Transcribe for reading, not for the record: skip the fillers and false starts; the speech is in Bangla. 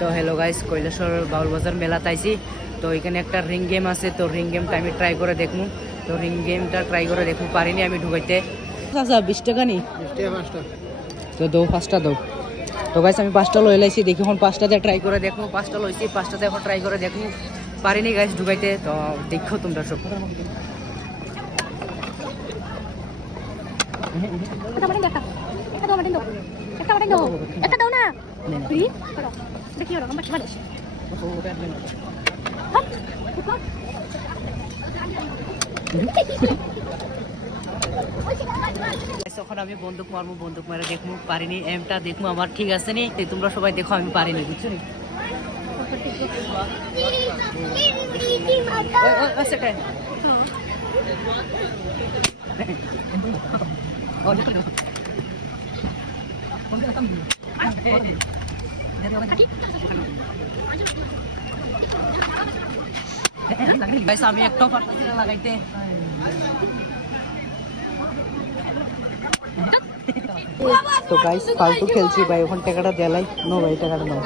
তো হ্যালো গাইস, কৈলাসর বাউল বাজার মেলাতে আইছি। তো এখানে একটা রিং গেম আছে, তো রিং গেমটা আমি ট্রাই করে দেখবো। তো রিং গেমটা ট্রাই করে দেখবো, পারিনি আমি ঢুকাইতে। আচ্ছা 20 টাকা নি, 20 টাকা 5টা। তো দৌ 5টা দৌ। তো গাইস আমি 5টা লই লাইছি, দেখি এখন 5টাতে ট্রাই করে দেখবো। 5টা লইছি, 5টাতে এখন ট্রাই করে দেখবো, পারিনি গাইস ঢুকাইতে। তো দেখো তোমরা সব। তখন আমি বন্দুক মারবো, বন্দুক মারে দেখবো, পারিনি। এমটা দেখবো আমার ঠিক আছে নি, তোমরা সবাই দেখো আমি পারিনি, বুঝছো নি? আমি একটা পারতেছি না লাগাইতে। তো গাইস ফালতু খেলছি ভাই, ওখান টাকাটা দেলাই নো ভাই, টাকাটা নাও।